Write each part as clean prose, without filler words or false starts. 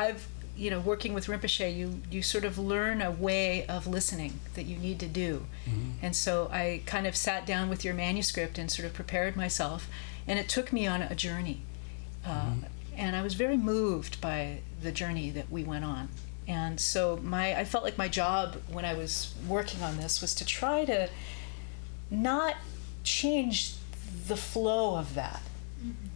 I've, working with Rinpoche, you sort of learn a way of listening that you need to do. And so I kind of sat down with your manuscript and sort of prepared myself, and it took me on a journey. And I was very moved by the journey that we went on. And so I felt like my job when I was working on this was to try to not change the flow of that,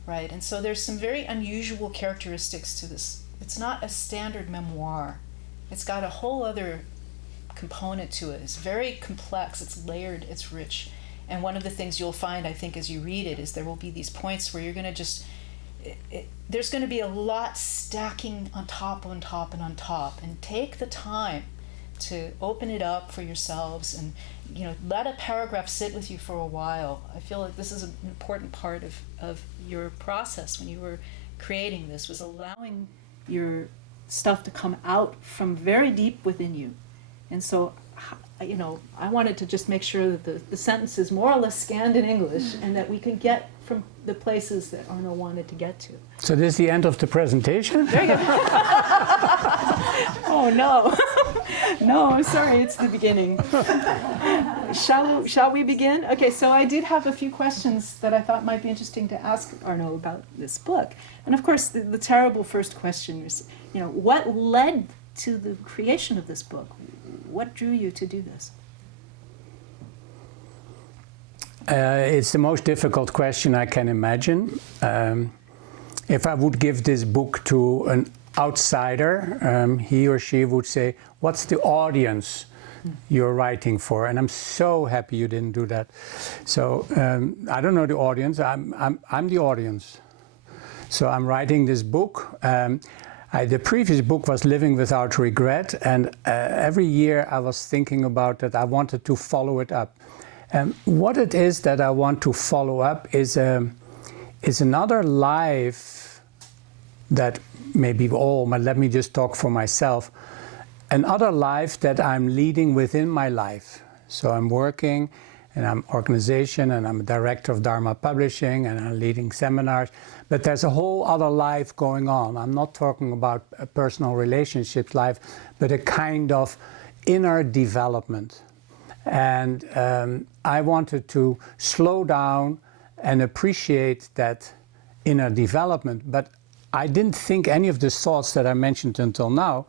right? And so there's some very unusual characteristics to this. It's not a standard memoir. It's got a whole other component to it. It's very complex, it's layered, it's rich. And one of the things you'll find, I think, as you read it, is there will be these points where you're going to just, there's going to be a lot stacking on top, on top, and on top. And take the time to open it up for yourselves and, let a paragraph sit with you for a while. I feel like this is an important part of your process when you were creating this, was allowing your stuff to come out from very deep within you. And so, I wanted to just make sure that the sentence is more or less scanned in English and that we can get from the places that Arnaud wanted to get to. So this is the end of the presentation? There you go. Oh, no. No, I'm sorry, it's the beginning. Shall we begin? Okay, so I did have a few questions that I thought might be interesting to ask Arnaud about this book. And of course, the terrible first question is, what led to the creation of this book? What drew you to do this? It's the most difficult question I can imagine. If I would give this book to an outsider, he or she would say, what's the audience you're writing for? And I'm so happy you didn't do that. So I don't know the audience, I'm the audience. So I'm writing this book. The previous book was Living Without Regret, and every year I was thinking about that I wanted to follow it up. What it is that I want to follow up is another life that maybe all, but let me just talk for myself, another life that I'm leading within my life. So I'm working and I'm organization and I'm a director of Dharma Publishing and I'm leading seminars, but there's a whole other life going on. I'm not talking about a personal relationships life, but a kind of inner development. And I wanted to slow down and appreciate that inner development, but I didn't think any of the thoughts that I mentioned until now.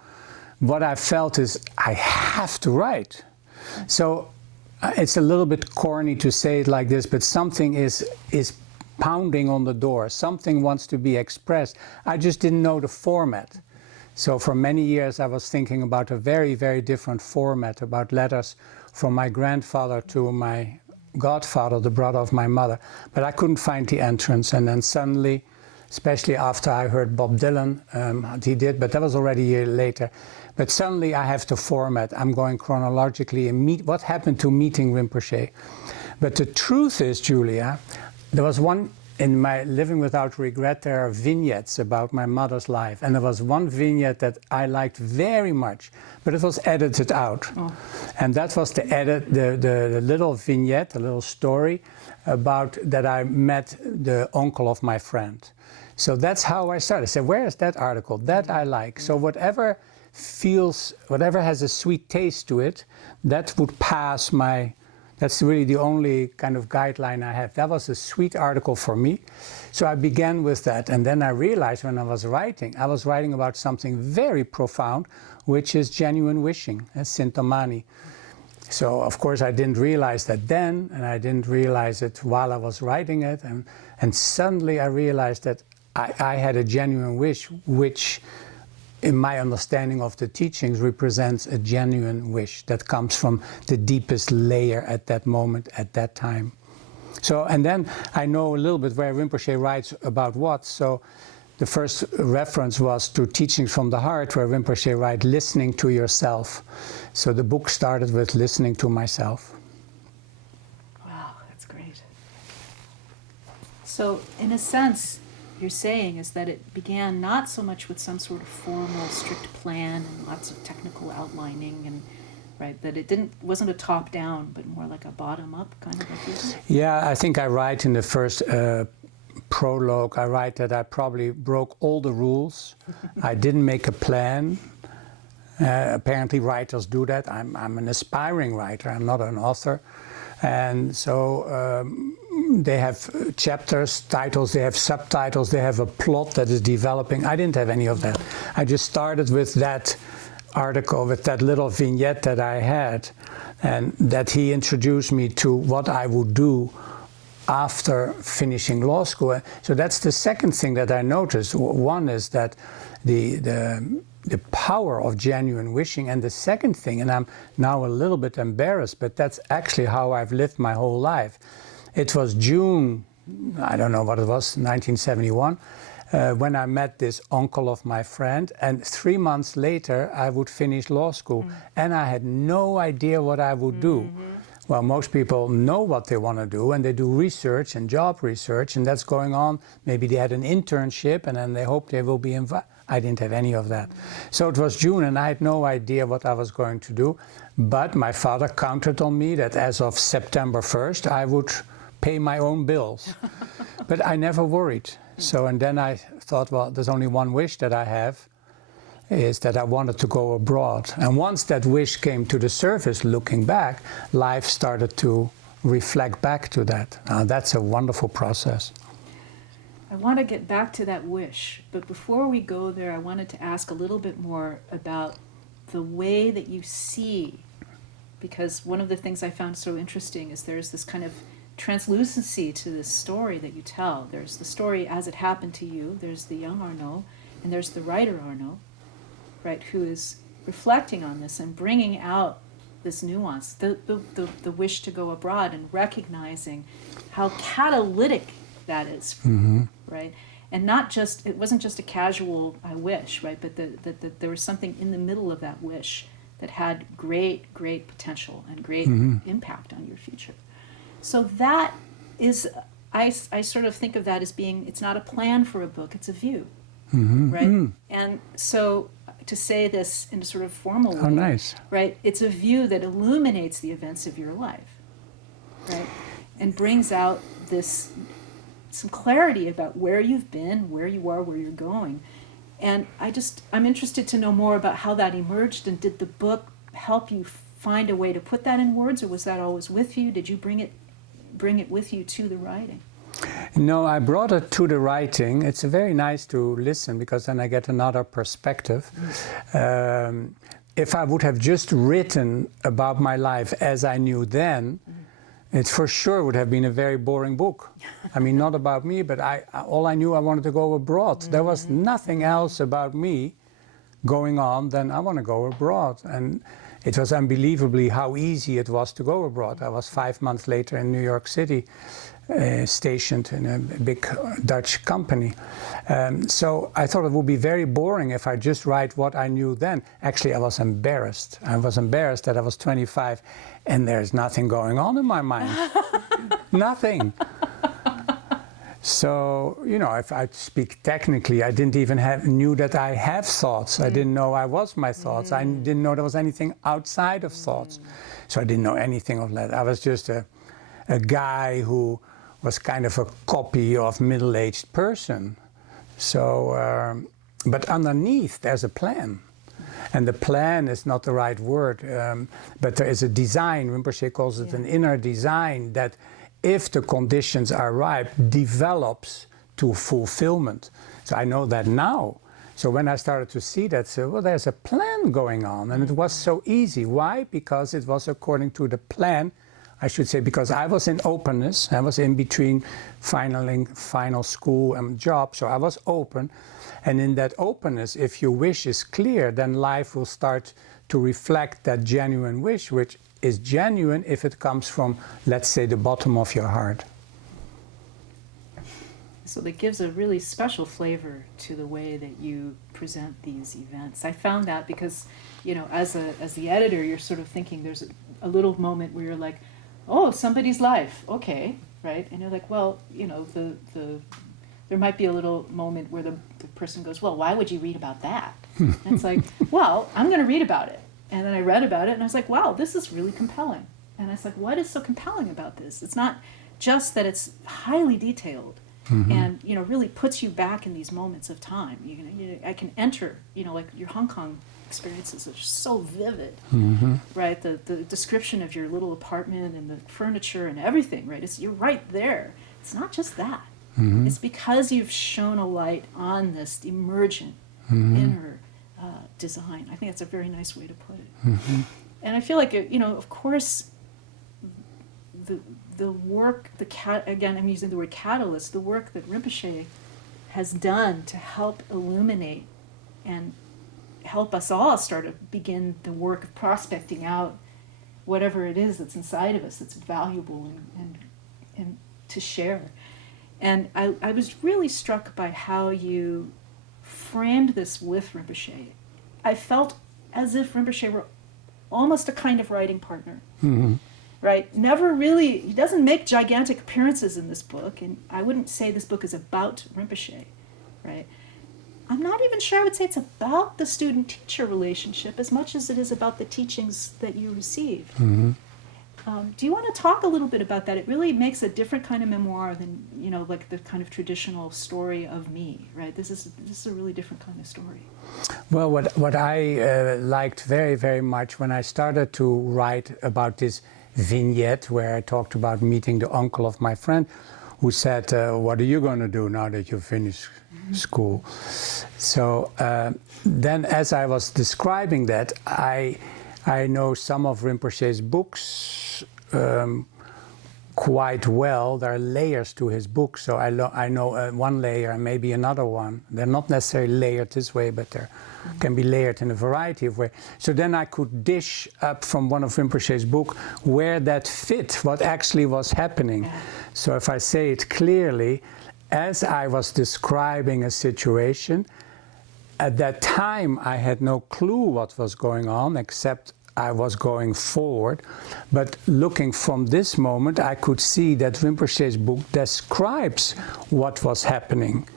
What I felt is I have to write. So it's a little bit corny to say it like this, but something is pounding on the door. Something wants to be expressed. I just didn't know the format. So for many years I was thinking about a very, very different format, about letters from my grandfather to my godfather, the brother of my mother. But I couldn't find the entrance. And then suddenly, especially after I heard Bob Dylan, he did, but that was already a year later. But suddenly I have the format. I'm going chronologically and what happened to meeting Rinpoche. But the truth is, Julia, there was one, in my Living Without Regret, there are vignettes about my mother's life. And there was one vignette that I liked very much, but it was edited out. Oh. And that was the little vignette, a little story about that I met the uncle of my friend. So that's how I started. I said, where is that article? That I like. So whatever has a sweet taste to it, that would pass my, that's really the only kind of guideline I have. That was a sweet article for me. So I began with that. And then I realized when I was writing about something very profound, which is genuine wishing, Sintamani. So of course I didn't realize that then, and I didn't realize it while I was writing it. And suddenly I realized that I had a genuine wish, which in my understanding of the teachings represents a genuine wish that comes from the deepest layer at that moment, at that time. So, and then I know a little bit where Rinpoche writes about what. So the first reference was to Teachings from the Heart, where Rinpoche writes, listening to yourself. So the book started with listening to myself. Wow, that's great. So in a sense, you're saying is that it began not so much with some sort of formal, strict plan and lots of technical outlining, and right, that it wasn't a top-down, but more like a bottom-up kind of a thing? Yeah, I think I write in the first prologue, I write that I probably broke all the rules. I didn't make a plan. Apparently writers do that. I'm an aspiring writer, I'm not an author. And so they have chapters, titles, they have subtitles, they have a plot that is developing. I didn't have any of that. I just started with that article, with that little vignette that I had, and that he introduced me to what I would do after finishing law school. So that's the second thing that I noticed. One is that the power of genuine wishing, and the second thing, and I'm now a little bit embarrassed, but that's actually how I've lived my whole life. It was June, I don't know what it was, 1971, when I met this uncle of my friend, and 3 months later I would finish law school, and I had no idea what I would do. Well, most people know what they want to do, and they do research and job research, and that's going on. Maybe they had an internship, and then they hope they will be invited. I didn't have any of that. So it was June, and I had no idea what I was going to do. But my father counted on me that as of September 1st, I would pay my own bills. But I never worried. So, and then I thought, well, there's only one wish that I have, is that I wanted to go abroad. And once that wish came to the surface, looking back, life started to reflect back to that. That's a wonderful process. I want to get back to that wish, but before we go there, I wanted to ask a little bit more about the way that you see, because one of the things I found so interesting is there's this kind of translucency to this story that you tell. There's the story as it happened to you, there's the young Arnaud, and there's the writer Arnaud, right, who is reflecting on this and bringing out this nuance, the wish to go abroad, and recognizing how catalytic that is, right? And not just, it wasn't just a casual I wish, right? But that there was something in the middle of that wish that had great potential and great impact on your future. So that is, I sort of think of that as being, it's not a plan for a book, it's a view, right? And so to say this in a sort of formal way, oh, nice. Right? It's a view that illuminates the events of your life, right? And brings out this, some clarity about where you've been, where you are, where you're going. And I'm interested to know more about how that emerged, and did the book help you find a way to put that in words, or was that always with you? Did you bring it with you to the writing? No, I brought it to the writing. It's very nice to listen, because then I get another perspective. If I would have just written about my life as I knew then, it for sure would have been a very boring book. I mean, not about me, but all I knew, I wanted to go abroad. There was nothing else about me going on than I want to go abroad. And it was unbelievably how easy it was to go abroad. I was 5 months later in New York City, stationed in a big Dutch company. So I thought it would be very boring if I just write what I knew then. Actually, I was embarrassed. I was embarrassed that I was 25 and there's nothing going on in my mind. Nothing. So, you know, if I speak technically, I didn't even knew that I have thoughts. I didn't know I was my thoughts. I didn't know there was anything outside of thoughts. So I didn't know anything of that. I was just a guy who was kind of a copy of middle-aged person. So, but underneath there's a plan. And the plan is not the right word, but there is a design. Rinpoche calls it an inner design that, if the conditions are ripe, develops to fulfillment. So I know that now. So when I started to see that, so, well, there's a plan going on, and it was so easy. Why? Because it was according to the plan. I should say, because I was in openness. I was in between final school and job, so I was open. And in that openness, if your wish is clear, then life will start to reflect that genuine wish, which is genuine if it comes from, let's say, the bottom of your heart. So that gives a really special flavor to the way that you present these events. I found that because, you know, as the editor, you're sort of thinking there's a little moment where you're like, oh, somebody's life, okay, right? And you're like, well, you know, there might be a little moment where the person goes, well, why would you read about that? And it's like, well, I'm going to read about it. And then I read about it, and I was like, wow, this is really compelling. And I was like, what is so compelling about this? It's not just that it's highly detailed, and really puts you back in these moments of time. I can enter, like your Hong Kong experiences are just so vivid, right? The description of your little apartment and the furniture and everything, right? You're right there. It's not just that. It's because you've shown a light on this emergent inner design. I think that's a very nice way to put it. And I feel like, of course, the work, again, I'm using the word catalyst, the work that Rinpoche has done to help illuminate and help us all start to begin the work of prospecting out whatever it is that's inside of us that's valuable and to share. And I was really struck by how you framed this with Rinpoche. I felt as if Rinpoche were almost a kind of writing partner. Right? Never really, he doesn't make gigantic appearances in this book, and I wouldn't say this book is about Rinpoche, right? I'm not even sure I would say it's about the student-teacher relationship as much as it is about the teachings that you received. Do you want to talk a little bit about that? It really makes a different kind of memoir than, like the kind of traditional story of me, right? This is a really different kind of story. Well, what I liked very, very much when I started to write about this vignette where I talked about meeting the uncle of my friend who said, what are you going to do now that you finish school? So then as I was describing that, I know some of Rinpoche's books quite well. There are layers to his books, so I know one layer and maybe another one. They're not necessarily layered this way, but they're can be layered in a variety of ways. So then I could dish up from one of Rinpoche's book where that fit, what actually was happening. So if I say it clearly, as I was describing a situation, at that time I had no clue what was going on, except I was going forward. But looking from this moment, I could see that Rinpoche's book describes what was happening.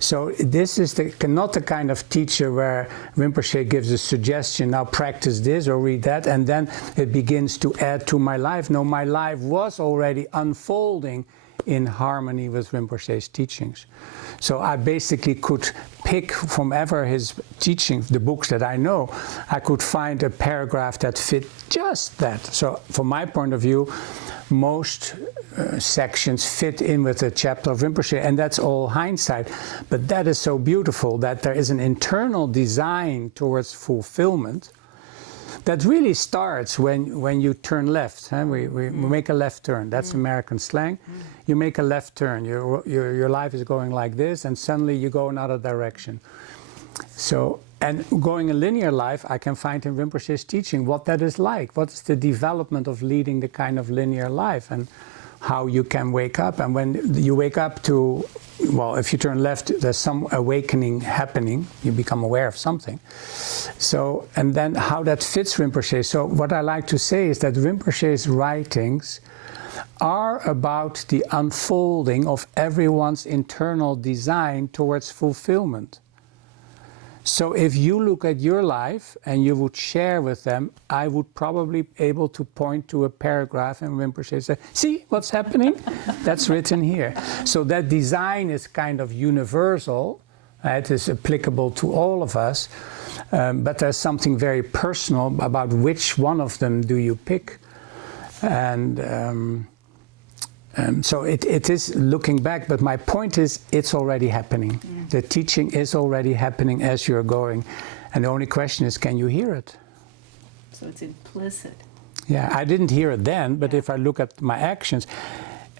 So this is not the kind of teacher where Rinpoche gives a suggestion, now practice this or read that, and then it begins to add to my life. No, my life was already unfolding in harmony with Rinpoche's teachings. So I basically could pick from ever his teachings, the books that I know, I could find a paragraph that fit just that. So from my point of view, most sections fit in with the chapter of Rinpoche, and that's all hindsight. But that is so beautiful that there is an internal design towards fulfillment that really starts when you turn left. Huh? We make a left turn. That's American slang. You make a left turn. Your life is going like this, and suddenly you go another direction. So, and going a linear life, I can find in Rinpoche's teaching what that is like. What is the development of leading the kind of linear life, and how you can wake up. And when you wake up to, well, if you turn left, there's some awakening happening. You become aware of something. So, and then how that fits Rinpoche. So what I like to say is that Rinpoche's writings are about the unfolding of everyone's internal design towards fulfillment. So if you look at your life and you would share with them, I would probably be able to point to a paragraph and Rinpoche say, see what's happening? That's written here. So that design is kind of universal. It is applicable to all of us. But there's something very personal about which one of them do you pick. And so it is looking back, but my point is it's already happening. The teaching is already happening as you're going. And the only question is, can you hear it? So it's implicit. Yeah, I didn't hear it then, but if I look at my actions,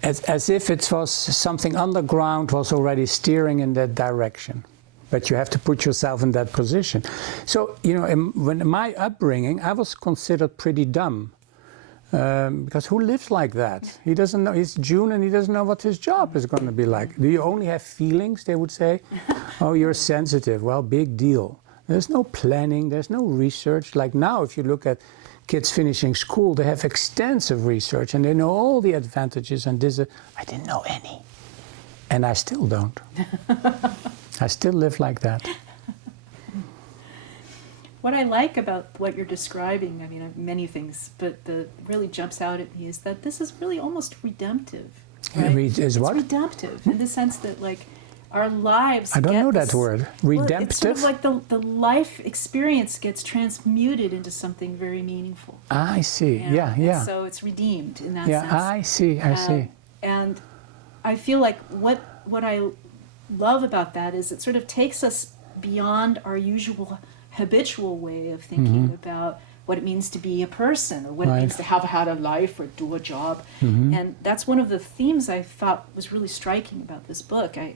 as if it was something underground was already steering in that direction. But you have to put yourself in that position. So, when my upbringing, I was considered pretty dumb. Because who lives like that? He doesn't know, he's June and he doesn't know what his job is going to be like. Do you only have feelings, they would say? Oh, you're sensitive. Well, big deal. There's no planning, there's no research. Like now, if you look at kids finishing school, they have extensive research and they know all the advantages and this. I didn't know any. And I still don't. I still live like that. What I like about what you're describing, many things, but the really jumps out at me is that this is really almost redemptive. right? Is what? It's redemptive in the sense that, like, our lives. I don't know that word. Redemptive? Well, it's sort of like the life experience gets transmuted into something very meaningful. I see. You know? Yeah, yeah. And so it's redeemed in that yeah, sense. I see. I see. And I feel like what I love about that is it sort of takes us beyond our usual habitual way of thinking about what it means to be a person, or what it means to have had a life or do a job. And that's one of the themes I thought was really striking about this book. I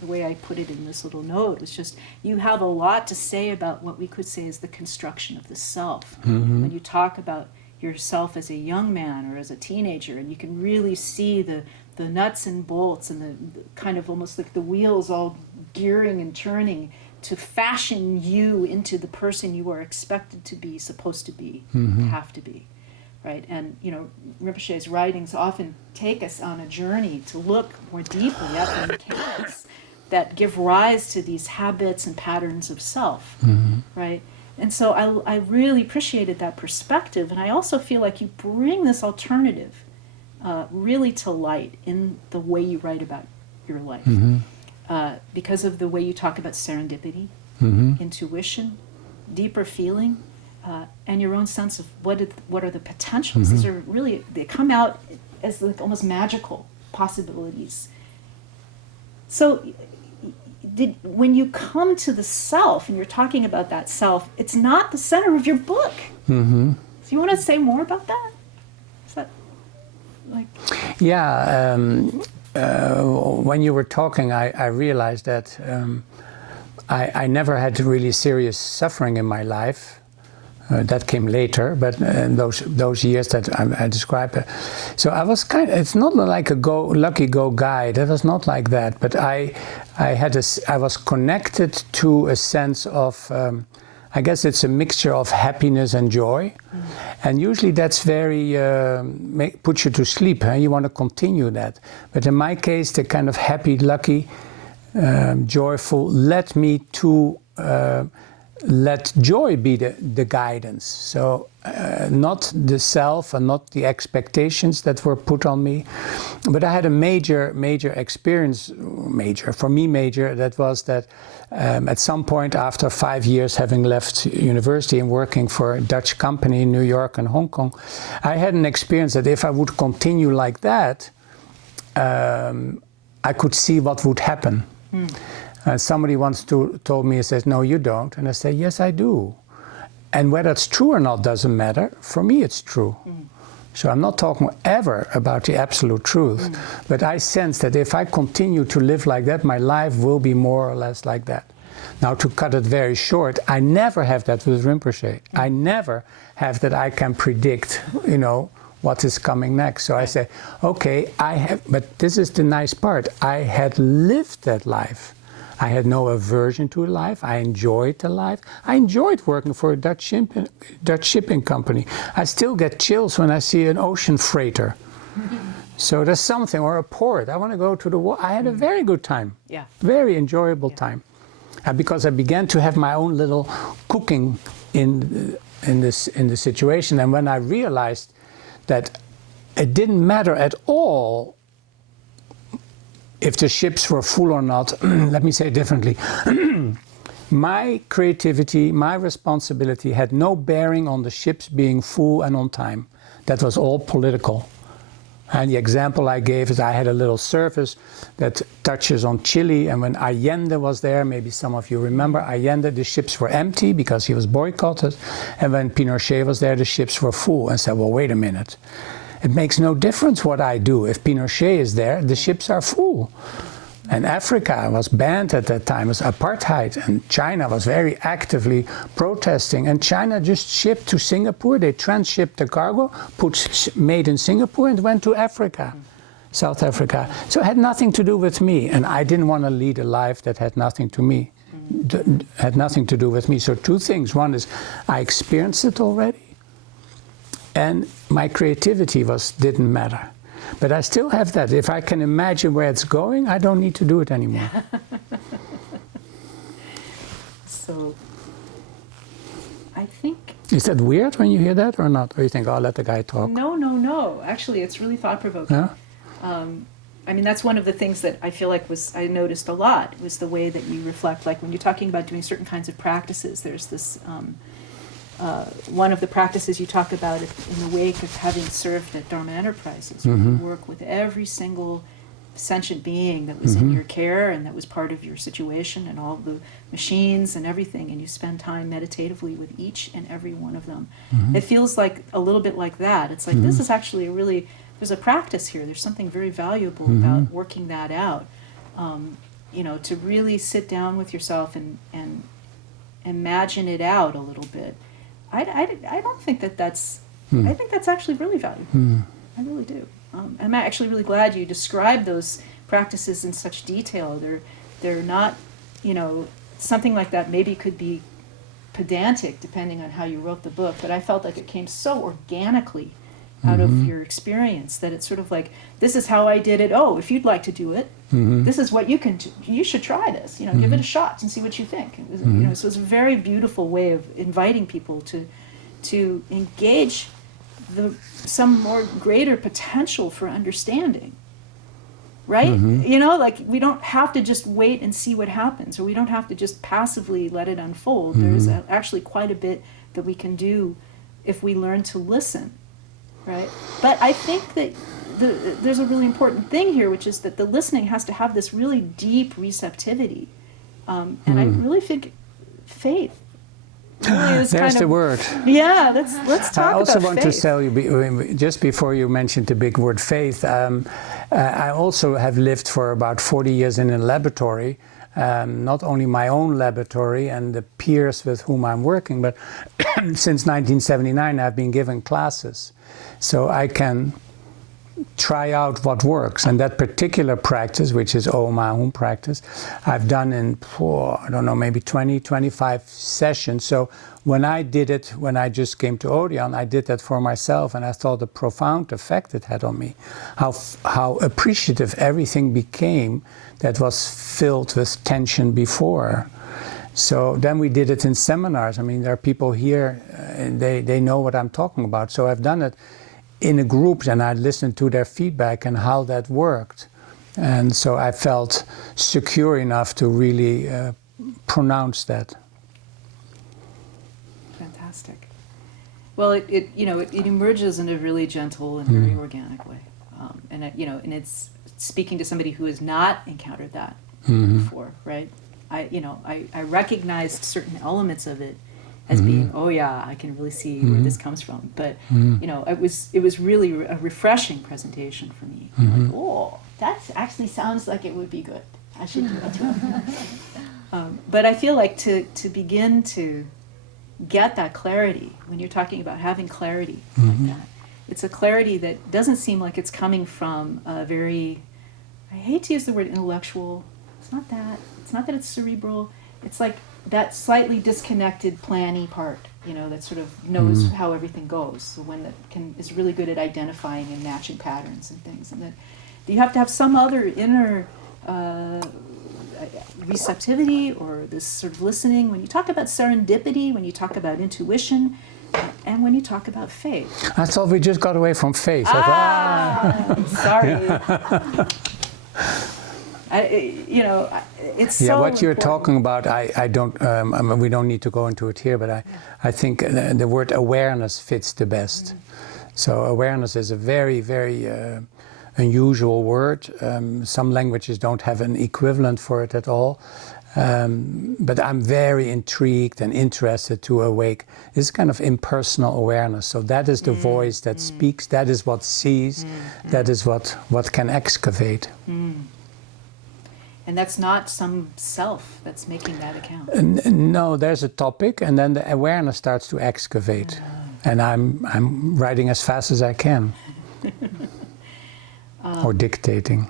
the way I put it in this little note was just, you have a lot to say about what we could say is the construction of the self. When you talk about yourself as a young man or as a teenager, and you can really see the nuts and bolts and the kind of almost like the wheels all gearing and turning to fashion you into the person you are expected to be, supposed to be, have to be, right? And, you know, Rinpoche's writings often take us on a journey to look more deeply at the mechanics that give rise to these habits and patterns of self, right? And so I really appreciated that perspective, and I also feel like you bring this alternative really to light in the way you write about your life. Because of the way you talk about serendipity, intuition, deeper feeling, and your own sense of what are the potentials. These are really, they come out as like almost magical possibilities. So when you come to the self and you're talking about that self, it's not the center of your book. So you want to say more about that? Is that like... Yeah, when you were talking, I realized that I never had really serious suffering in my life. That came later, but those years that I described. So I was it's not like a lucky go guy. That was not like that. But I was connected to a sense of, I guess it's a mixture of happiness and joy. And usually that's very, puts you to sleep. Huh? You want to continue that. But in my case, the kind of happy, lucky, joyful led me to let joy be the guidance. So not the self and not the expectations that were put on me. But I had a major experience, that was that at some point after 5 years having left university and working for a Dutch company in New York and Hong Kong, I had an experience that if I would continue like that, I could see what would happen. Somebody once told me, he says, "No, you don't." And I say, "Yes, I do." And whether it's true or not doesn't matter. For me, it's true. So I'm not talking ever about the absolute truth. But I sense that if I continue to live like that, my life will be more or less like that. Now, to cut it very short, I never have that with Rinpoche. I never have that I can predict, what is coming next. So I say, okay, but this is the nice part. I had lived that life. I had no aversion to life. I enjoyed the life. I enjoyed working for a Dutch shipping company. I still get chills when I see an ocean freighter. So there's something, or a port. I want to go to the water. I had a very good time. Yeah. Very enjoyable time. And because I began to have my own little cooking in the situation, and when I realized that it didn't matter at all if the ships were full or not. Let me say it differently. My creativity, my responsibility had no bearing on the ships being full and on time. That was all political. And the example I gave is I had a little service that touches on Chile, and when Allende was there, maybe some of you remember Allende, the ships were empty because he was boycotted. And when Pinochet was there, the ships were full. And I said, well, wait a minute. It makes no difference what I do. If Pinochet is there, the ships are full. And Africa was banned at that time. It was apartheid. And China was very actively protesting. And China just shipped to Singapore. They transshipped the cargo, made in Singapore, and went to Africa, South Africa. So it had nothing to do with me. And I didn't want to lead a life that had nothing to do with me. So two things. One is I experienced it already. And my creativity didn't matter. But I still have that. If I can imagine where it's going, I don't need to do it anymore. So, I think... Is that weird when you hear that or not? Or you think, oh, let the guy talk? No. Actually, it's really thought-provoking. Yeah? I mean, that's one of the things that I feel like I noticed a lot, was the way that you reflect. Like when you're talking about doing certain kinds of practices, there's this, one of the practices you talk about in the wake of having served at Dharma Enterprises, where you work with every single sentient being that was in your care and that was part of your situation, and all the machines and everything, and you spend time meditatively with each and every one of them. It feels like a little bit like that. It's like, this is actually there's a practice here. There's something very valuable about working that out. You know, to really sit down with yourself and imagine it out a little bit. I don't think that's, I think that's actually really valuable. I really do. I'm actually really glad you described those practices in such detail. They're not, you know, something like that maybe could be pedantic depending on how you wrote the book, but I felt like it came so organically out of your experience that it's sort of like, this is how I did it. Oh, if you'd like to do it, this is what you can do. You should try this. You know, give it a shot and see what you think. It was, you know, so it's a very beautiful way of inviting people to engage some more greater potential for understanding, right? You know, like we don't have to just wait and see what happens, or we don't have to just passively let it unfold. There's actually quite a bit that we can do if we learn to listen, right? But I think that there's a really important thing here, which is that the listening has to have this really deep receptivity, and I really think faith really is There's the word. Yeah, let's talk about faith. I also want to tell you, just before you mentioned the big word faith, I also have lived for about 40 years in a laboratory, not only my own laboratory and the peers with whom I'm working, but since 1979 I've been giving classes. So I can try out what works. And that particular practice, which is Om practice, I've done in, I don't know, maybe 20, 25 sessions. So when I did it, when I just came to Odeon, I did that for myself, and I thought the profound effect it had on me, how appreciative everything became that was filled with tension before. So then we did it in seminars. I mean, there are people here, and they know what I'm talking about. So I've done it in a group, and I listened to their feedback and how that worked. And so I felt secure enough to really pronounce that. Fantastic. Well, it emerges in a really gentle and very organic way. And it's speaking to somebody who has not encountered that before, right? I recognized certain elements of it as being, oh yeah, I can really see where this comes from. But it was really a refreshing presentation for me. Like, oh, that actually sounds like it would be good. I should do that too. But I feel like to begin to get that clarity, when you're talking about having clarity like that, it's a clarity that doesn't seem like it's coming from a very, I hate to use the word intellectual. It's not that. It's not that it's cerebral. It's like that slightly disconnected planny part, that sort of knows how everything goes. So one that is really good at identifying and matching patterns and things. And that you have to have some other inner receptivity or this sort of listening. When you talk about serendipity, when you talk about intuition, and when you talk about faith. I thought we just got away from faith. Sorry. It's so what you're important. talking about, I don't. We don't need to go into it here, but I think the word awareness fits the best. So awareness is a very, very unusual word. Some languages don't have an equivalent for it at all. But I'm very intrigued and interested to awake this kind of impersonal awareness. So that is the voice that speaks. That is what sees. That is what can excavate. And that's not some self that's making that account. No, there's a topic, and then the awareness starts to excavate. And I'm writing as fast as I can, or dictating.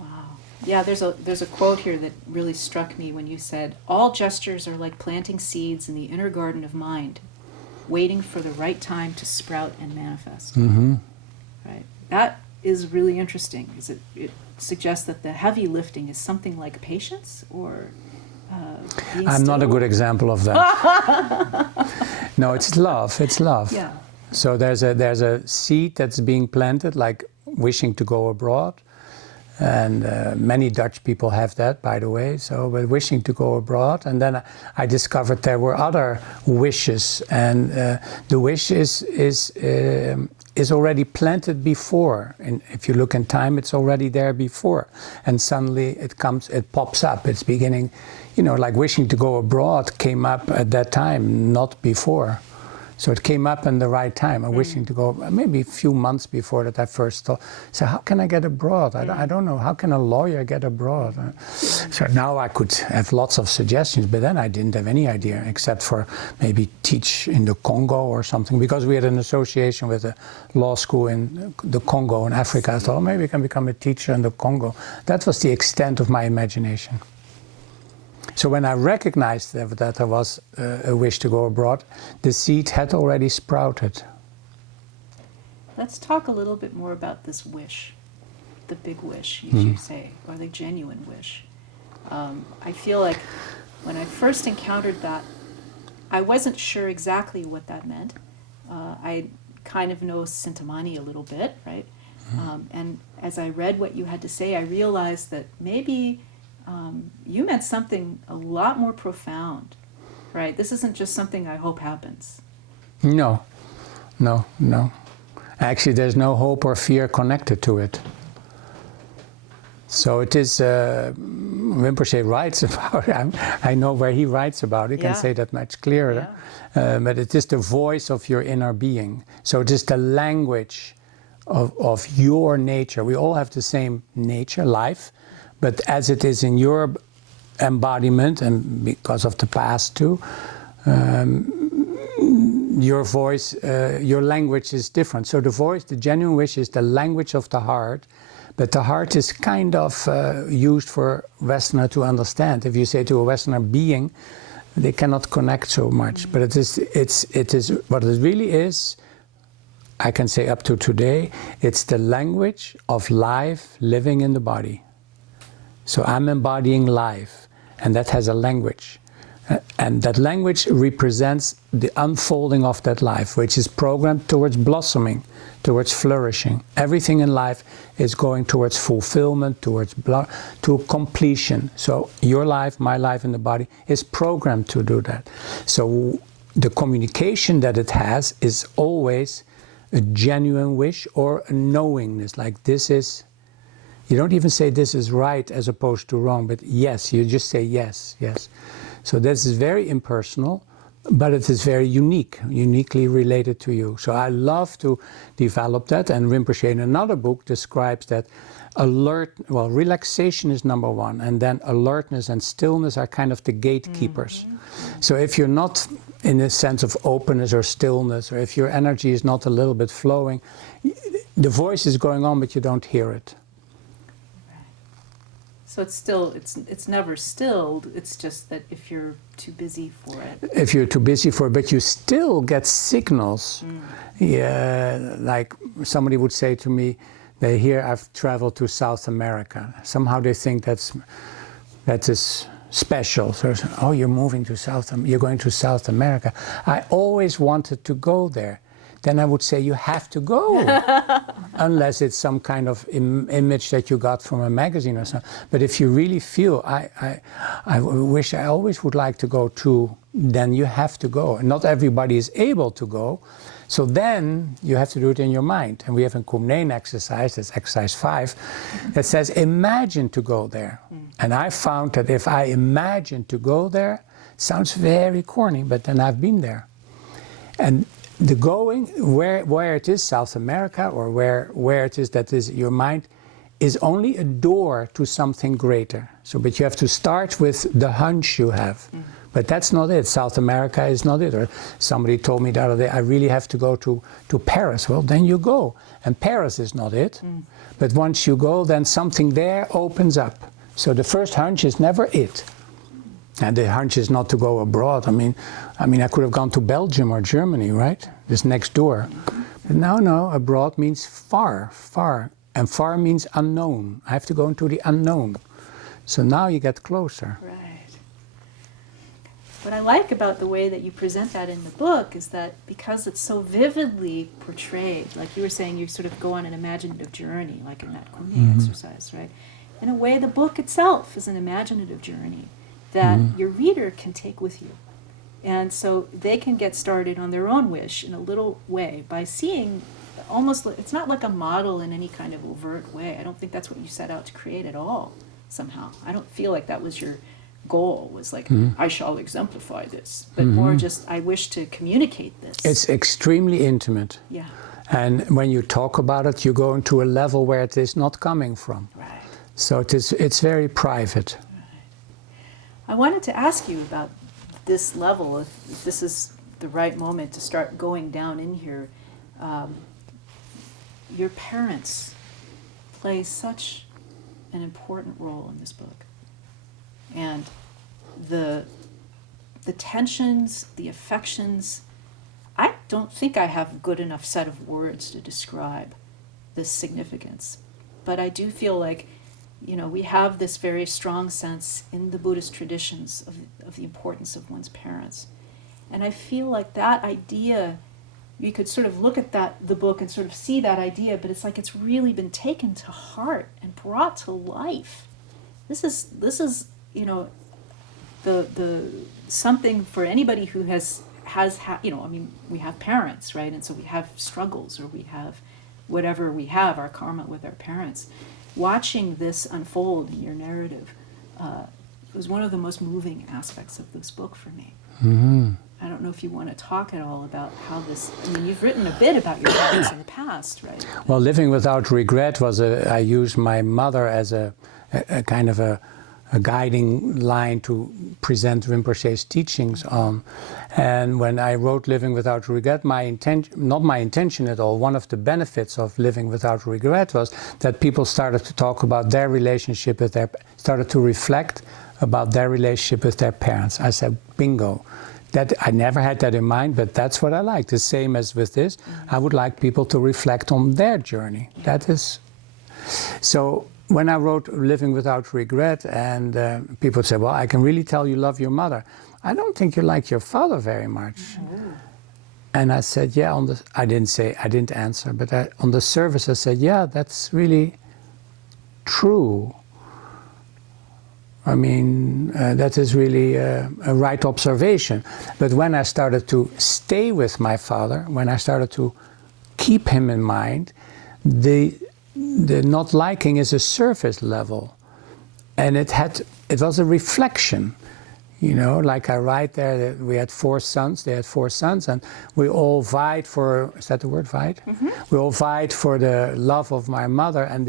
Wow. Yeah, there's a quote here that really struck me when you said, "All gestures are like planting seeds in the inner garden of mind, waiting for the right time to sprout and manifest." Right. That is really interesting. It suggests that the heavy lifting is something like patience, or being I'm still? not a good example of that. No, it's love. It's love. Yeah. So there's a seed that's being planted, like wishing to go abroad. And many Dutch people have that, by the way, so but wishing to go abroad. And then I discovered there were other wishes, and the wish is already planted before. And if you look in time, it's already there before. And suddenly it pops up. It's beginning, like wishing to go abroad came up at that time, not before. So it came up in the right time. I'm wishing to go, maybe a few months before that I first thought, so how can I get abroad? I don't know, how can a lawyer get abroad? So now I could have lots of suggestions, but then I didn't have any idea, except for maybe teach in the Congo or something, because we had an association with a law school in the Congo in Africa. I thought, maybe I can become a teacher in the Congo. That was the extent of my imagination. So when I recognized that there was a wish to go abroad, the seed had already sprouted. Let's talk a little bit more about this wish, the big wish, you say, or the genuine wish. I feel like when I first encountered that, I wasn't sure exactly what that meant. I kind of know Sintamani a little bit, right? And as I read what you had to say, I realized that maybe you meant something a lot more profound, right? This isn't just something I hope happens. No. Actually, there's no hope or fear connected to it. So it is, Rinpoche writes about it. I know where he writes about it, can say that much clearer. Yeah. But it is the voice of your inner being. So it is the language of your nature. We all have the same nature, life. But as it is in your embodiment, and because of the past too, your voice, your language is different. So the genuine wish is the language of the heart, but the heart is kind of used for Westerner to understand. If you say to a Westerner being, they cannot connect so much. But it is what it really is. I can say up to today, it's the language of life living in the body. So I'm embodying life, and that has a language. And that language represents the unfolding of that life, which is programmed towards blossoming, towards flourishing. Everything in life is going towards fulfillment, to completion. So your life, my life in the body, is programmed to do that. So the communication that it has is always a genuine wish or a knowingness, like this is. You don't even say this is right as opposed to wrong, but yes, you just say yes. So this is very impersonal, but it is very uniquely related to you. So I love to develop that, and Rinpoche in another book describes that relaxation is number one, and then alertness and stillness are kind of the gatekeepers. So if you're not in a sense of openness or stillness, or if your energy is not a little bit flowing, the voice is going on, but you don't hear it. So it's never stilled, it's just that if you're too busy for it. If you're too busy for it, but you still get signals. Yeah, like somebody would say to me, they hear I've traveled to South America. Somehow they think that is special. So, oh, you're moving to you're going to South America. I always wanted to go there. Then I would say you have to go, unless it's some kind of image that you got from a magazine or something. But if you really feel, I always would like to go too, then you have to go. And not everybody is able to go. So then you have to do it in your mind. And we have a Kumnein exercise, that's exercise 5, that says imagine to go there. And I found that if I imagine to go there, sounds very corny, but then I've been there. And the going, where it is, South America, or where it is that is your mind, is only a door to something greater. So, but you have to start with the hunch you have. But that's not it. South America is not it. Or somebody told me the other day, I really have to go to Paris. Well, then you go. And Paris is not it. But once you go, then something there opens up. So the first hunch is never it. And the hunch is not to go abroad. I mean, I could have gone to Belgium or Germany, right? Just next door. But no, abroad means far. And far means unknown. I have to go into the unknown. So now you get closer. Right. what I like about the way that you present that in the book is that because it's so vividly portrayed, like you were saying, you sort of go on an imaginative journey, like in that Kunde exercise, right? In a way, the book itself is an imaginative journey that your reader can take with you. And so they can get started on their own wish in a little way by seeing almost, it's not like a model in any kind of overt way. I don't think that's what you set out to create at all, somehow. I don't feel like that was your goal, was like, I shall exemplify this, but more just, I wish to communicate this. It's extremely intimate. Yeah. And when you talk about it, you go into a level where it is not coming from. Right. So it's very private. Right. I wanted to ask you about this level, if this is the right moment to start going down in here. Your parents play such an important role in this book. And the tensions, the affections, I don't think I have a good enough set of words to describe this significance. But I do feel like, you know, we have this very strong sense in the Buddhist traditions of the importance of one's parents. And I feel like that idea, you could sort of look at the book and sort of see that idea, but it's like it's really been taken to heart and brought to life. This is you know, the something for anybody who has you know, I mean, we have parents, right? And so we have struggles, or we have whatever we have, our karma with our parents. Watching this unfold in your narrative was one of the most moving aspects of this book for me. I don't know if you want to talk at all about how this, I mean, you've written a bit about your parents in the past, right? Well, Living Without Regret was I used my mother as a kind of a guiding line to present Rinpoche's teachings on. And when I wrote Living Without Regret, not my intention at all, one of the benefits of Living Without Regret was that people started to talk about their relationship with started to reflect about their relationship with their parents. I said, bingo. That I never had that in mind, but that's what I like. The same as with this, I would like people to reflect on their journey. That is, so when I wrote Living Without Regret, and people said, well, I can really tell you love your mother. I don't think you like your father very much. And I said, yeah, I didn't answer, but on the surface I said, yeah, that's really true. I mean, that is really a right observation. But when I started to stay with my father, when I started to keep him in mind, the not liking is a surface level. And it was a reflection. You know, like I write there, that we had 4 sons, they had 4 sons, and we all vied for, is that the word, vied? We all vied for the love of my mother and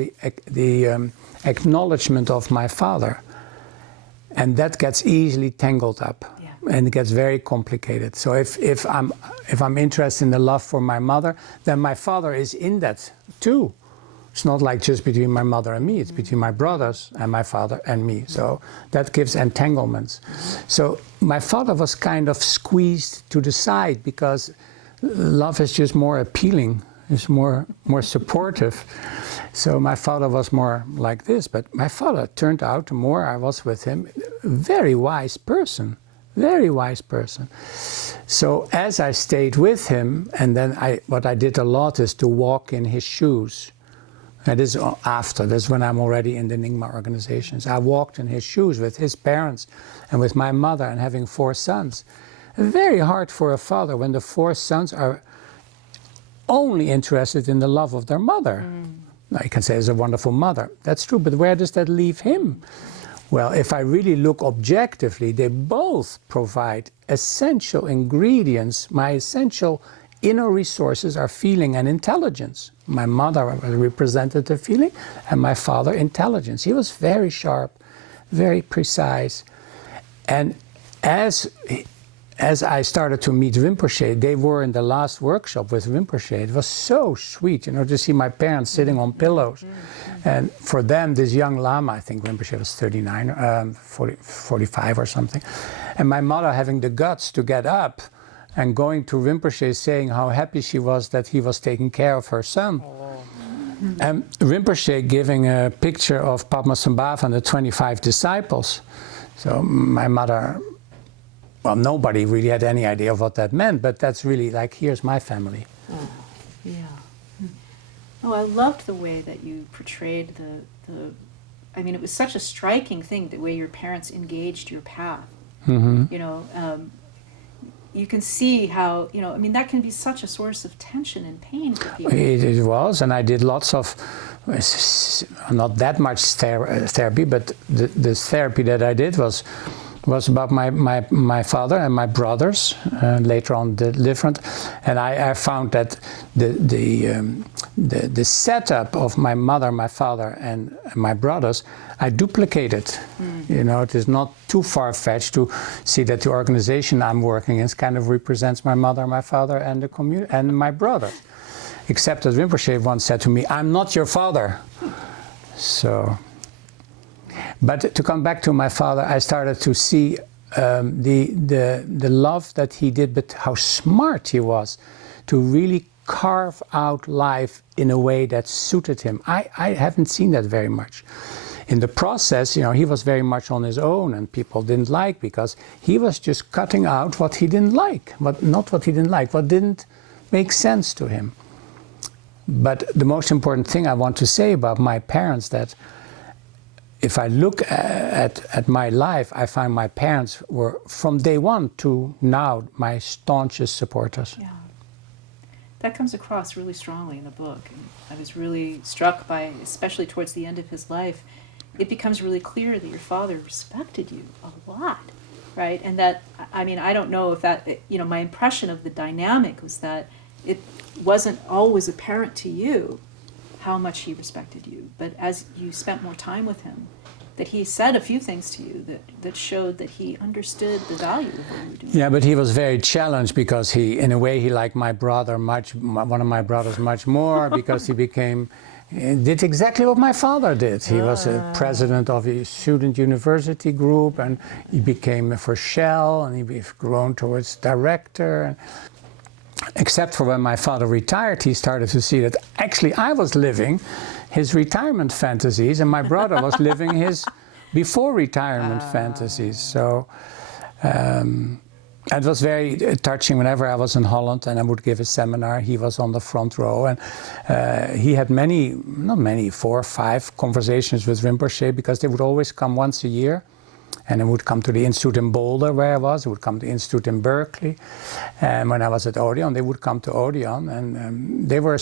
the acknowledgement of my father. And that gets easily tangled up, and it gets very complicated. So if I'm interested in the love for my mother, then my father is in that too. It's not like just between my mother and me, it's between my brothers and my father and me. So that gives entanglements. So my father was kind of squeezed to the side because love is just more appealing, it's more supportive. So my father was more like this, but my father turned out, the more I was with him, a very wise person. So as I stayed with him, and then what I did a lot is to walk in his shoes. That is after, that's when I'm already in the Nyingma organizations. I walked in his shoes with his parents and with my mother, and having 4 sons. Very hard for a father when the 4 sons are only interested in the love of their mother. Now you can say it's a wonderful mother. That's true, but where does that leave him? Well, if I really look objectively, they both provide essential ingredients. My essential inner resources are feeling and intelligence. My mother represented the feeling, and my father intelligence. He was very sharp, very precise. And as I started to meet Rinpoche, they were in the last workshop with Rinpoche. It was so sweet, you know, to see my parents sitting on pillows. And for them, this young Lama, I think Rinpoche was 45 or something, and my mother having the guts to get up and going to Rinpoche saying how happy she was that he was taking care of her son. And Rinpoche giving a picture of Padmasambhava and the 25 disciples. So my mother well, nobody really had any idea of what that meant, but that's really like, here's my family. Oh, yeah. Oh, I loved the way that you portrayed the I mean, it was such a striking thing, the way your parents engaged your path. Mm-hmm. You know, you can see how, you know, I mean, that can be such a source of tension and pain for people. It was, and I did lots of, not that much therapy, but the therapy that I did was about my father and my brothers, later on different, and I found that the setup of my mother, my father, and my brothers, I duplicated. You know, it is not too far-fetched to see that the organization I'm working in kind of represents my mother, my father, and the community, and my brother. Except that Rinpoche once said to me, "I'm not your father." So. But to come back to my father, I started to see the love that he did, but how smart he was to really carve out life in a way that suited him. I haven't seen that very much. In the process, you know, he was very much on his own, and people didn't like, because he was just cutting out what he didn't like, not what he didn't like, what didn't make sense to him. But the most important thing I want to say about my parents, that if I look at my life, I find my parents were, from day one to now, my staunchest supporters. Yeah. That comes across really strongly in the book. And I was really struck by, especially towards the end of his life, it becomes really clear that your father respected you a lot, right? And that, I mean, I don't know if that, you know, my impression of the dynamic was that it wasn't always apparent to you how much he respected you. But as you spent more time with him, that he said a few things to you that showed that he understood the value of what you were doing. Yeah, but he was very challenged, because he, in a way, he liked my brother one of my brothers much more, because he did exactly what my father did. He was a president of a student university group, and he became for Shell, and he grown towards director. Except for when my father retired, he started to see that actually I was living his retirement fantasies, and my brother was living his before retirement fantasies. So it was very touching. Whenever I was in Holland and I would give a seminar, he was on the front row, and he had not many, 4 or 5 conversations with Rinpoche, because they would always come once a year. And I would come to the Institute in Boulder, where I was. I would come to the Institute in Berkeley. And when I was at Odeon, they would come to Odeon. And they were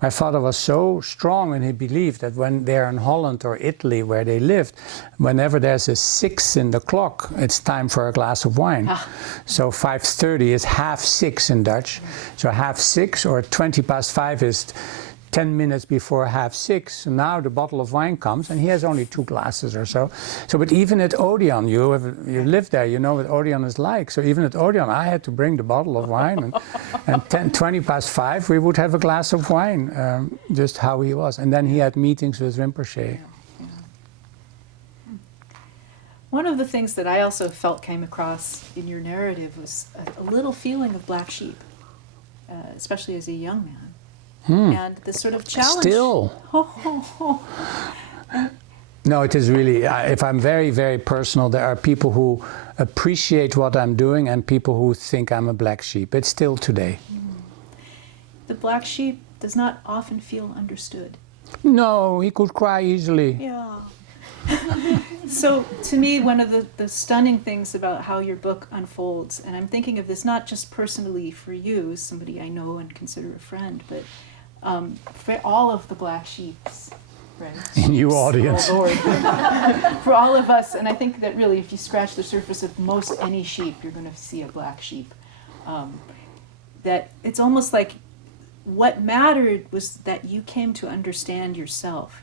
my father was so strong, and he believed that when they're in Holland or Italy, where they lived, whenever there's a 6 in the clock, it's time for a glass of wine. So 5:30 is 5:30 in Dutch. So 5:30 or 5:20 is 10 minutes before 5:30, so now the bottle of wine comes, and he has only 2 glasses or so. So, but even at Odeon, you live there, you know what Odeon is like. So even at Odeon, I had to bring the bottle of wine, and 5:20, we would have a glass of wine, just how he was. And then he had meetings with Rinpoche. One of the things that I also felt came across in your narrative was a little feeling of black sheep, especially as a young man. And the sort of challenge. Still. No, it is really, if I'm very, very personal, there are people who appreciate what I'm doing and people who think I'm a black sheep. It's still today. The black sheep does not often feel understood. No, he could cry easily. Yeah. So to me, one of the stunning things about how your book unfolds, and I'm thinking of this not just personally for you, as somebody I know and consider a friend, but for all of the black sheeps, right? In your audience. Oh, Lord. For all of us, and I think that really if you scratch the surface of most any sheep, you're going to see a black sheep. That it's almost like what mattered was that you came to understand yourself,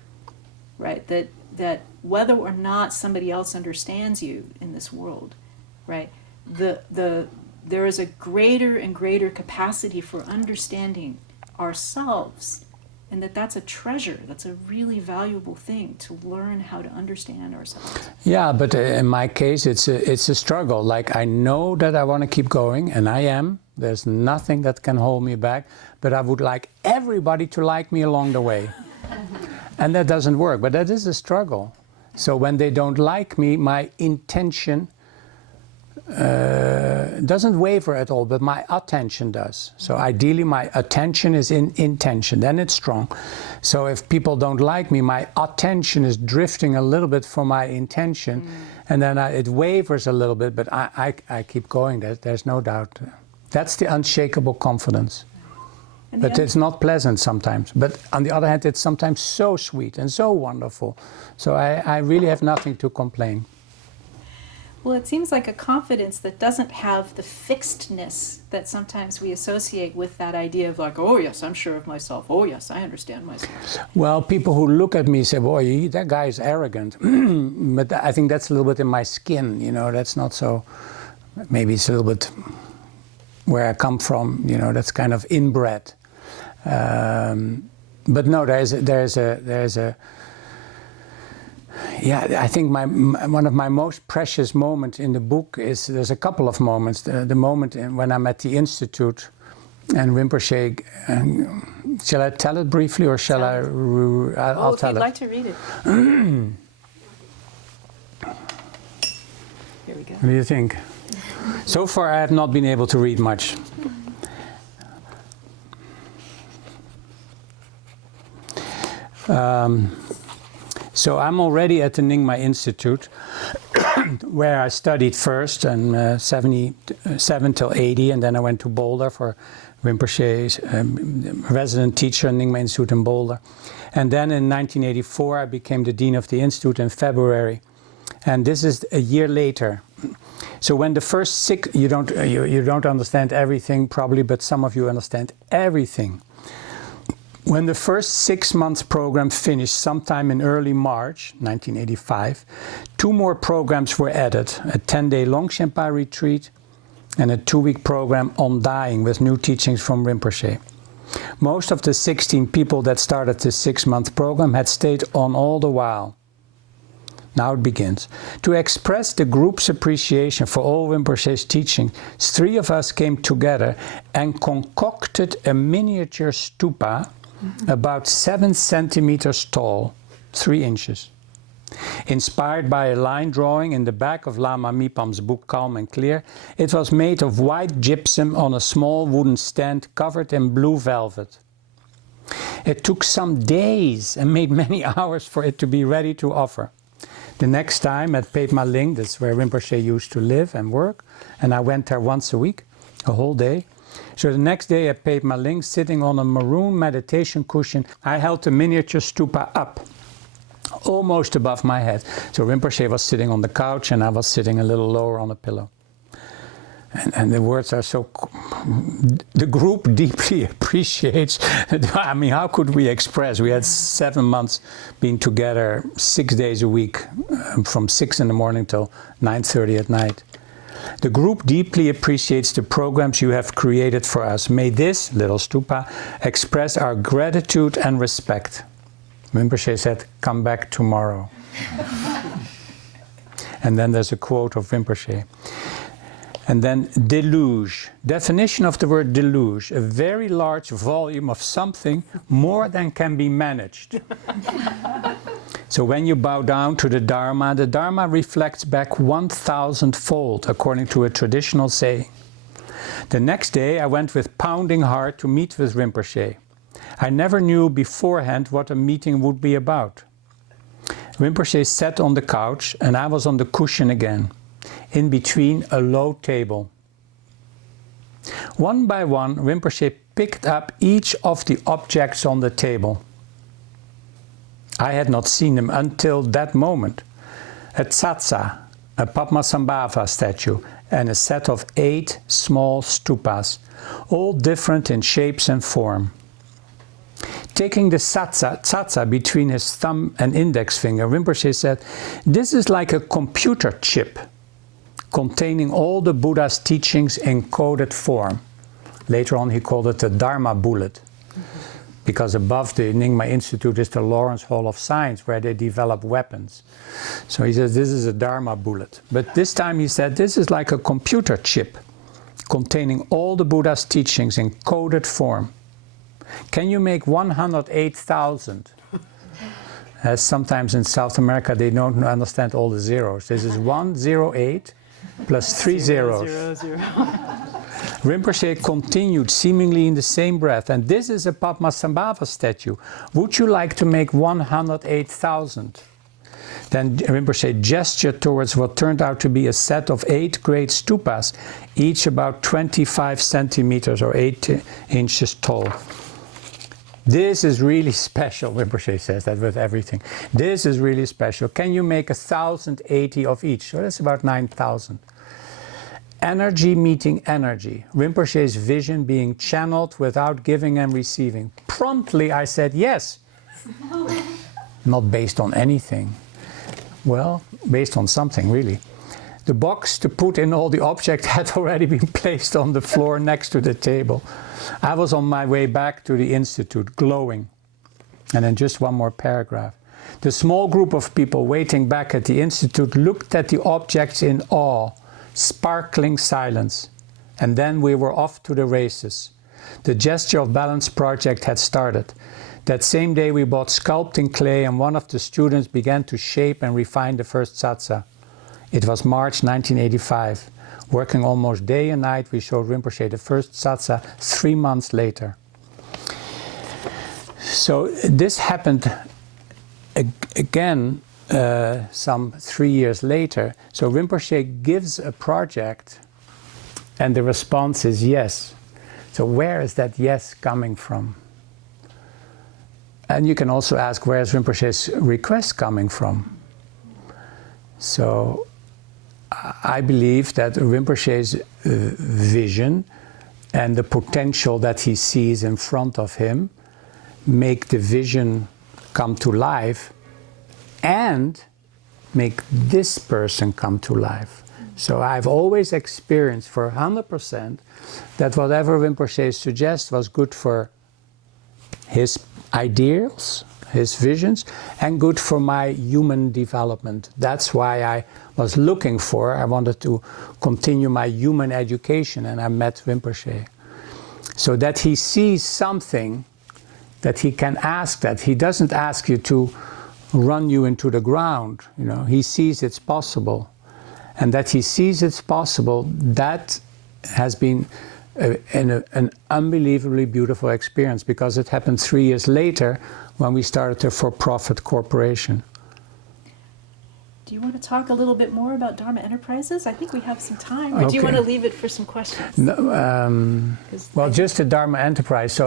right? That whether or not somebody else understands you in this world, right? There is a greater and greater capacity for understanding ourselves, and that's a treasure. That's a really valuable thing, to learn how to understand ourselves. Yeah, but in my case, it's a struggle. Like, I know that I want to keep going, and I am. There's nothing that can hold me back, but I would like everybody to like me along the way. And that doesn't work, but that is a struggle. So when they don't like me, my intention doesn't waver at all, but my attention does. So ideally my attention is in intention, then it's strong. So if people don't like me, my attention is drifting a little bit from my intention, and then it wavers a little bit, but I keep going. There's no doubt. That's the unshakable confidence. But it's not pleasant sometimes. But on the other hand, it's sometimes so sweet and so wonderful. So I really have nothing to complain. Well, it seems like a confidence that doesn't have the fixedness that sometimes we associate with that idea of like, oh yes, I'm sure of myself. Oh yes, I understand myself. Well, people who look at me say, boy, that guy is arrogant. But I think that's a little bit in my skin, you know, that's not so, maybe it's a little bit where I come from, you know, that's kind of inbred. But no, there's a yeah, I think one of my most precious moments in the book is, there's a couple of moments. The moment when I'm at the Institute and Rinpoche, shall I tell it briefly or shall I'll tell it? If you'd like to read it. Here we go. What do you think? So far I have not been able to read much. So I'm already at the Nyingma Institute, where I studied first in 77 till 80, and then I went to Boulder for Rinpoche's resident teacher in Nyingma Institute in Boulder. And then in 1984 I became the Dean of the Institute in February. And this is a year later. So when the first you don't understand everything probably, but some of you understand everything. When the first 6 months program finished sometime in early March 1985, 2 more programs were added, a 10-day Longchenpa retreat and a 2-week program on dying with new teachings from Rinpoche. Most of the 16 people that started the 6-month program had stayed on all the while. Now it begins. To express the group's appreciation for all Rinpoche's teaching, 3 of us came together and concocted a miniature stupa about 7 centimeters tall, 3 inches. Inspired by a line drawing in the back of Lama Mipam's book Calm and Clear, it was made of white gypsum on a small wooden stand covered in blue velvet. It took some days and made many hours for it to be ready to offer. The next time at Phet Ma Ling, that's where Rinpoche used to live and work, and I went there once a week, a whole day. So the next day at Phet Ma Ling, sitting on a maroon meditation cushion, I held the miniature stupa up, almost above my head. So Rinpoche was sitting on the couch and I was sitting a little lower on a pillow. And the words are so... The group deeply appreciates... I mean, how could we express? We had 7 months being together 6 days a week, from 6 in the morning till 9:30 at night. The group deeply appreciates the programs you have created for us. May this, little stupa, express our gratitude and respect. Rinpoche said, come back tomorrow. And then there's a quote of Rinpoche. And then deluge. Definition of the word deluge. A very large volume of something more than can be managed. So when you bow down to the Dharma reflects back 1,000-fold, according to a traditional saying. The next day I went with pounding heart to meet with Rinpoche. I never knew beforehand what a meeting would be about. Rinpoche sat on the couch and I was on the cushion again, in between a low table. One by one, Rinpoche picked up each of the objects on the table. I had not seen them until that moment. A tsatsa, a Padmasambhava statue, and a set of 8 small stupas, all different in shapes and form. Taking the tsatsa between his thumb and index finger, Rinpoche said, "This is like a computer chip containing all the Buddha's teachings in coded form." Later on he called it the Dharma bullet, because above the Nyingma Institute is the Lawrence Hall of Science, where they develop weapons. So he says, this is a Dharma bullet. But this time he said, this is like a computer chip containing all the Buddha's teachings in coded form. Can you make 108,000? As sometimes in South America they don't understand all the zeros. This is 108, plus 3 zeros. 0, 0. Rinpoche continued seemingly in the same breath, and this is a Padmasambhava statue. Would you like to make 108,000? Then Rinpoche gestured towards what turned out to be a set of 8 great stupas, each about 25 centimeters or 8 inches tall. This is really special, Rinpoche says that with everything. This is really special. Can you make 1,080 of each? So that's about 9,000. Energy meeting energy. Rinpoche's vision being channeled without giving and receiving. Promptly I said yes. Not based on anything. Well, based on something, really. The box to put in all the objects had already been placed on the floor next to the table. I was on my way back to the Institute, glowing. And then just one more paragraph. The small group of people waiting back at the Institute looked at the objects in awe, sparkling silence. And then we were off to the races. The Gesture of Balance project had started. That same day we bought sculpting clay and one of the students began to shape and refine the first satsa. It was March 1985. Working almost day and night, we showed Rinpoche the first satsa 3 months later. So this happened again some 3 years later. So Rinpoche gives a project and the response is yes. So where is that yes coming from? And you can also ask, where is Rinpoche's request coming from? So I believe that Rinpoche's vision and the potential that he sees in front of him make the vision come to life and make this person come to life. So I've always experienced for 100% that whatever Rinpoche suggests was good for his ideals, his visions, and good for my human development. That's why I was looking for, I wanted to continue my human education, and I met Rinpoche. So that he sees something that he can ask, that he doesn't ask you to run you into the ground, you know, he sees it's possible. And that he sees it's possible, that has been an unbelievably beautiful experience, because it happened 3 years later when we started a for-profit corporation. Do you want to talk a little bit more about Dharma Enterprises? I think we have some time. Or do you want to leave it for some questions? No, well, just the Dharma Enterprise. So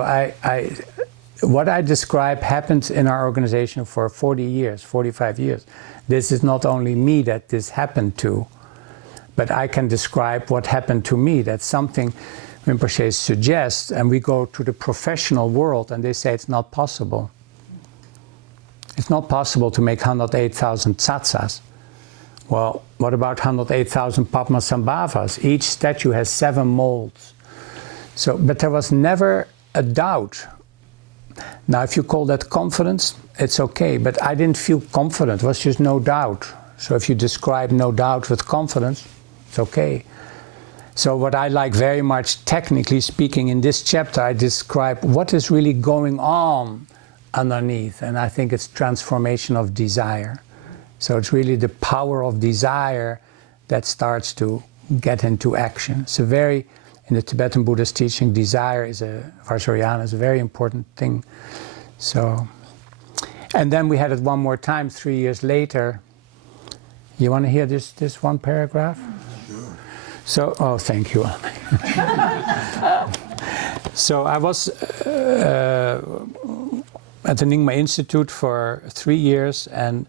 what I describe happened in our organization for 40 years, 45 years. This is not only me that this happened to, but I can describe what happened to me. That's something Rinpoche suggests, and we go to the professional world and they say it's not possible. It's not possible to make 108,000 tsatsas. Well, what about 108,000 Padmasambhavas? Each statue has 7 molds. So, but there was never a doubt. Now, if you call that confidence, it's okay, but I didn't feel confident. It was just no doubt. So if you describe no doubt with confidence, it's okay. So what I like very much, technically speaking, in this chapter, I describe what is really going on underneath, and I think it's transformation of desire. So it's really the power of desire that starts to get into action. It's a very, in the Tibetan Buddhist teaching, desire is Vajrayana is a very important thing. So, and then we had it one more time 3 years later. You want to hear this one paragraph? Sure. So, oh, thank you. So I was at the Nyingma Institute for 3 years, and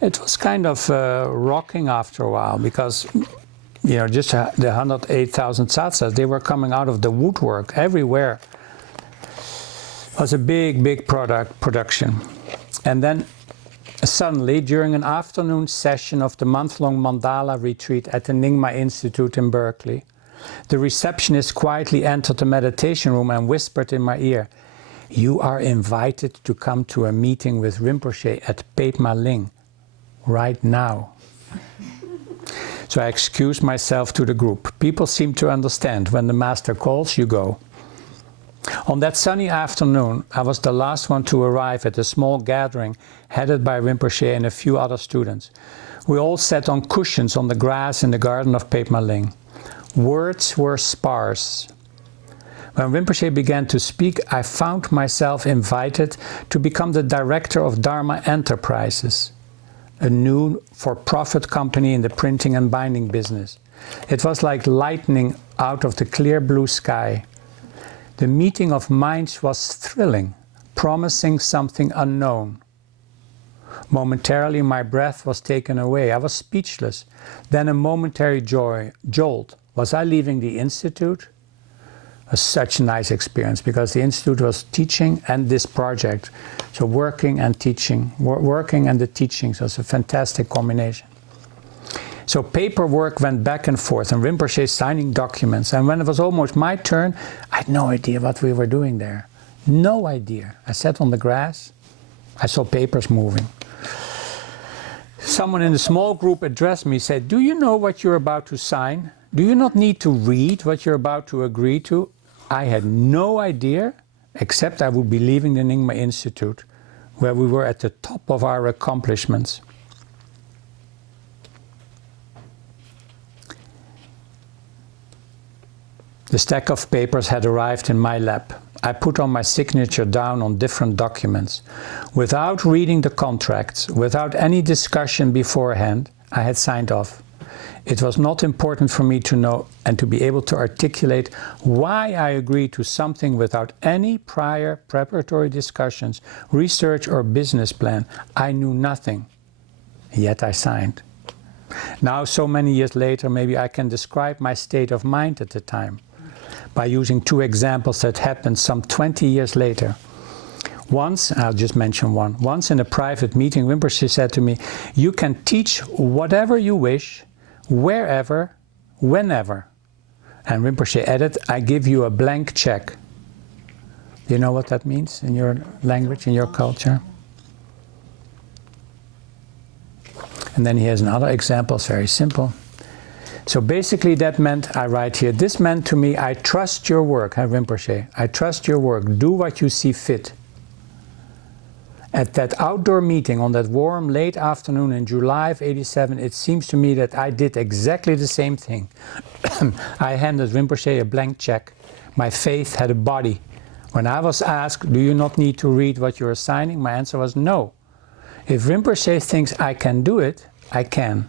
it was kind of rocking after a while, because, you know, just the 108,000 tsatsas, they were coming out of the woodwork everywhere. It was a big production. And then suddenly, during an afternoon session of the month-long mandala retreat at the Nyingma Institute in Berkeley, the receptionist quietly entered the meditation room and whispered in my ear, "You are invited to come to a meeting with Rinpoche at Pema Ling right now." So I excused myself to the group. People seem to understand, when the master calls, you go. On that sunny afternoon, I was the last one to arrive at a small gathering headed by Rinpoche and a few other students. We all sat on cushions on the grass in the garden of Pape Maling. Words were sparse. When Rinpoche began to speak, I found myself invited to become the director of Dharma Enterprises, a new for-profit company in the printing and binding business. It was like lightning out of the clear blue sky. The meeting of minds was thrilling, promising something unknown. Momentarily, my breath was taken away. I was speechless. Then a momentary jolt. Was I leaving the Institute? It was such a nice experience because the Institute was teaching and this project. So working and teaching, working and the teachings was a fantastic combination. So paperwork went back and forth and Rinpoche signing documents. And when it was almost my turn, I had no idea what we were doing there. No idea. I sat on the grass. I saw papers moving. Someone in the small group addressed me, said, "Do you know what you're about to sign? Do you not need to read what you're about to agree to?" I had no idea, except I would be leaving the Nyingma Institute, where we were at the top of our accomplishments. The stack of papers had arrived in my lap. I put on my signature down on different documents. Without reading the contracts, without any discussion beforehand, I had signed off. It was not important for me to know and to be able to articulate why I agreed to something without any prior preparatory discussions, research or business plan. I knew nothing, yet I signed. Now, so many years later, maybe I can describe my state of mind at the time by using two examples that happened some 20 years later. Once, I'll just mention one, once in a private meeting, Rinpoche said to me, "You can teach whatever you wish, wherever, whenever." And Rinpoche added, "I give you a blank check." Do you know what that means in your language, in your culture? And then he has another example, it's very simple. So basically that meant, I write here, this meant to me, I trust your work, Rinpoche, I trust your work, do what you see fit. At that outdoor meeting on that warm late afternoon in July of '87, it seems to me that I did exactly the same thing. I handed Rinpoche a blank check. My faith had a body. When I was asked, "Do you not need to read what you're signing?" my answer was no. If Rinpoche thinks I can do it, I can.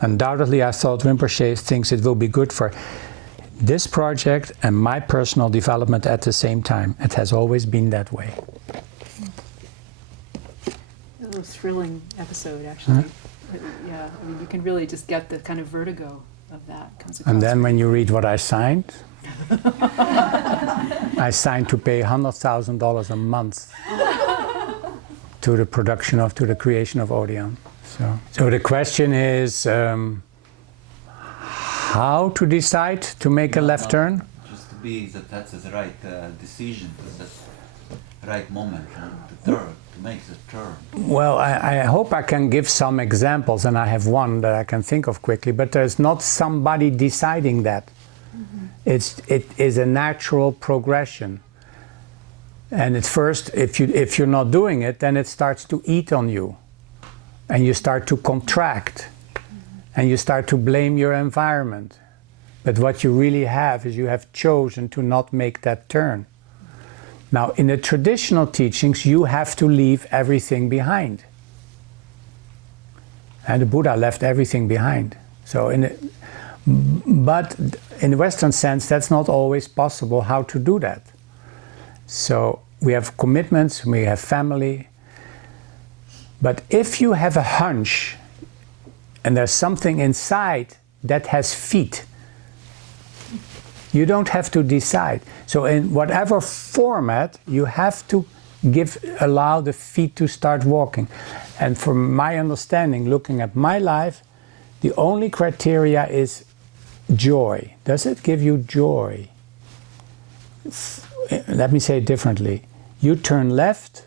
Undoubtedly, I thought Rinpoche thinks it will be good for this project and my personal development at the same time. It has always been that way. A thrilling episode, actually. Yeah, I mean, you can really just get the kind of vertigo of that. And then when you read what I signed, I signed to pay $100,000 a month to the production of, to the creation of Odeon. So the question is how to decide to make a left turn? Just to be that that's the right decision, that's the right moment to make the turn. Well, I hope I can give some examples, and I have one that I can think of quickly, but there's not somebody deciding that. Mm-hmm. It is a natural progression. And at first, if you're not doing it, then it starts to eat on you. And you start to contract, and you start to blame your environment. But what you really have is you have chosen to not make that turn. Now, in the traditional teachings, you have to leave everything behind. And the Buddha left everything behind. But in the Western sense, that's not always possible how to do that. So we have commitments, we have family. But if you have a hunch and there's something inside that has feet, you don't have to decide. So in whatever format, you have to allow the feet to start walking. And from my understanding, looking at my life, the only criteria is joy. Does it give you joy? Let me say it differently. You turn left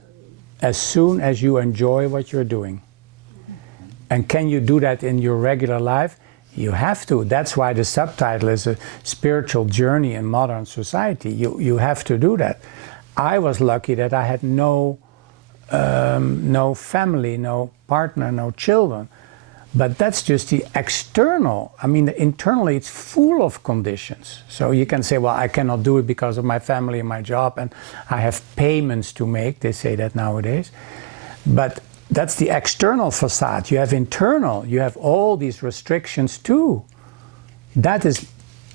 as soon as you enjoy what you're doing. And can you do that in your regular life? You have to. That's why the subtitle is a spiritual journey in modern society. You have to do that. I was lucky that I had no family, no partner, no children. But that's just the external. I mean, internally it's full of conditions. So you can say, well, I cannot do it because of my family and my job, and I have payments to make. They say that nowadays. But that's the external facade. You have internal. You have all these restrictions too. That is,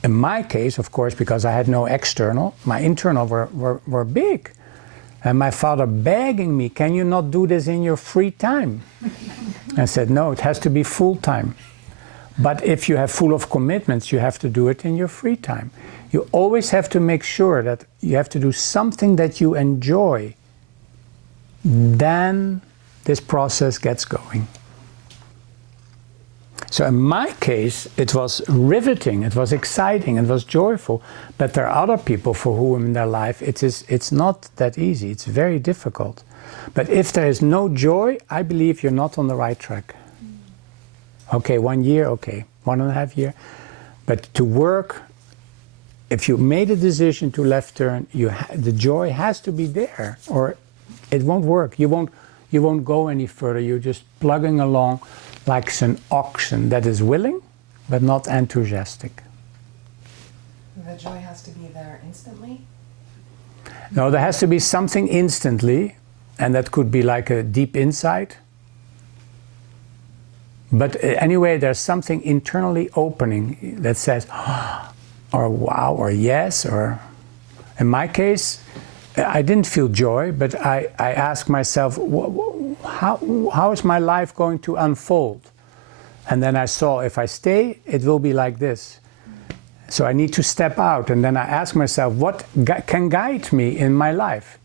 in my case, of course, because I had no external, my internal were big. And my father begging me, can you not do this in your free time? I said, no, it has to be full time. But if you have full of commitments, you have to do it in your free time. You always have to make sure that you have to do something that you enjoy. Then this process gets going. So in my case, it was riveting, it was exciting, it was joyful. But there are other people for whom in their life it's not that easy, it's very difficult. But if there is no joy, I believe you're not on the right track. Okay, 1 year, okay, 1.5 years. But to work, if you made a decision to left turn, the joy has to be there, or it won't work. You won't go any further. You're just plugging along like an oxen that is willing, but not enthusiastic. The joy has to be there instantly? No, there has to be something instantly, and that could be like a deep insight. But anyway, there's something internally opening that says, oh, or wow, or yes, or in my case, I didn't feel joy, but I asked myself, how is my life going to unfold? And then I saw, if I stay, it will be like this. So I need to step out. And then I asked myself, what can guide me in my life?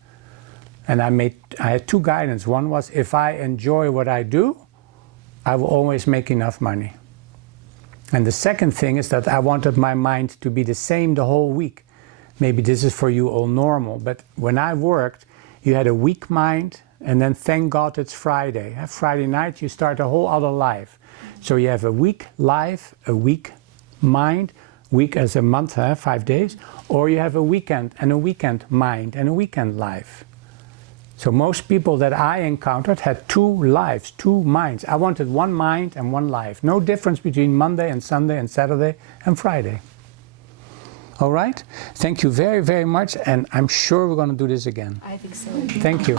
And I had two guidance. One was, if I enjoy what I do, I will always make enough money. And the second thing is that I wanted my mind to be the same the whole week. Maybe this is for you all normal, but when I worked, you had a weak mind, and then thank God it's Friday. Friday night, you start a whole other life. So you have a weak life, a weak mind, week as a month, 5 days, or you have a weekend and a weekend mind and a weekend life. So most people that I encountered had two lives, two minds. I wanted one mind and one life. No difference between Monday and Sunday and Saturday and Friday. All right? Thank you very, very much, and I'm sure we're going to do this again. I think so. Thank you.